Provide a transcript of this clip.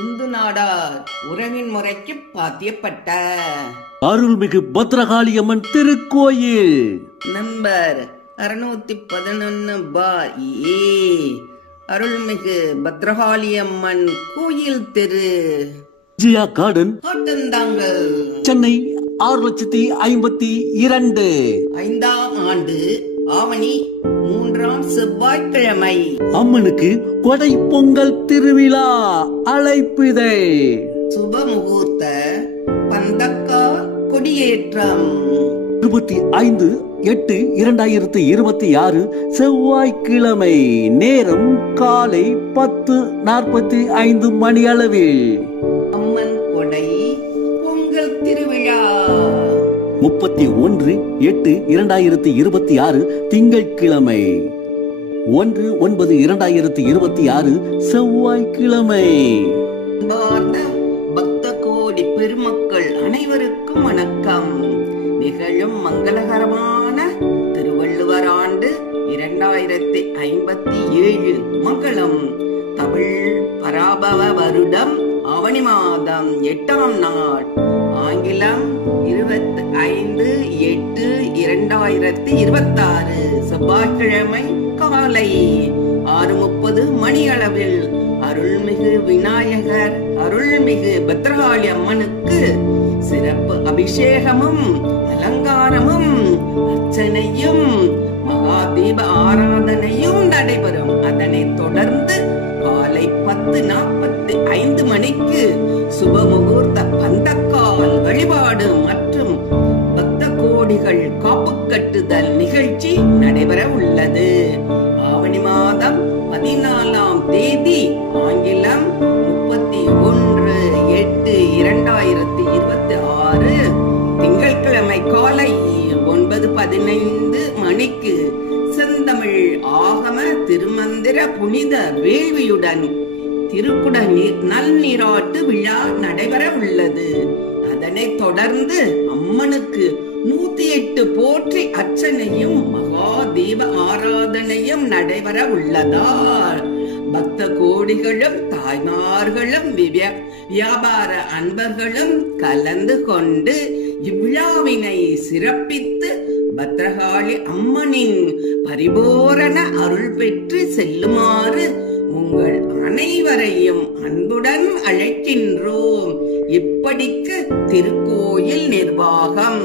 இந்து நாடார் உறவின் முறைக்கு பாத்தியப்பட்ட அருள்மிகு பத்ரகாளியம்மன் திருக்கோயில் நம்பர் 611 பார் ஏ, அருள்மிகு பத்ரகாளியம்மன் கோயில் தெரு, ஜியா கார்டன், ஆட்டந்தாங்கல், சென்னை 6,52,000. 5ஆம் ஆண்டு ஆவணி 3ஆம் செவ்வாய்க்கிழமை. அம்மனுக்கு கொடை பொங்கல் திருவிழா அழைப்பிதை. சுப முகூர்த்த பந்தக்கா கொடியேற்றம் 25/8/2026 செவ்வாய்க்கிழமை. நேரம் காலை 10:45 மணி அளவில். அம்மன் கொடை பொங்கல் திருவிழா 31/8/2026 திங்கட்கிழமை. 1/9/2026 செவ்வாய்க்கிழமை. அன்பார்ந்த பக்த கோடி பெருமக்கள் அனைவருக்கும் வணக்கம். நிகழும் மங்களகரமான திருவள்ளுவர் ஆண்டு 2057 மங்களம். தமிழ் பராபவ வருடம் ஆவணி மாதம் 8ஆம் நாள், ஆங்கிலம் 25/8/2026 செவ்வாய்க்கிழமை காலை 6:30 மணி அளவில் அருள்மிகு விநாயகர் அருள்மிகு பத்ரகாளி அம்மனுக்கு சிறப்பு அபிஷேகமும் அலங்காரமும் அர்ச்சனையும் மகாதீப ஆராதனையும் நடைபெறும். அதனைத் தொடர்ந்து காலை 10:45 மணிக்கு சுப முகூர்த்த பந்தக்கால் வழிபாடு மற்றும் பக்த கோடிகள் காப்பு கட்டுதல் நிகழ்ச்சி நடைபெற உள்ளது. ஆவணி மாதம் 14ஆம் தேதி, ஆங்கிலம் 31/8/2026 திங்கட்கிழமை காலை 9:15 மணிக்கு செந்தமிழ் ஆகம திருமந்திர புனித வேள்வியுடன் திருக்குட நல்நீராட்டு விழா நடைபெற உள்ளது. அதனைத் தொடர்ந்து அம்மனுக்கு 108 போற்றி அர்ச்சனையும் மகா தீப ஆராதனையும் நடைபெற உள்ளதால் பக்த கோடிகளும் தாய்மார்களும் வியாபார அன்பர்களும் கலந்து கொண்டு இவ்விழாவினை சிறப்பித்து பத்ரகாளி அம்மனின் பரிபூரண அருள் பெற்று செல்லுமாறு உங்கள் அனைவரையும் அன்புடன் அழைக்கின்றோம். இப்படிக்கு திருக்கோயில் நிர்வாகம்.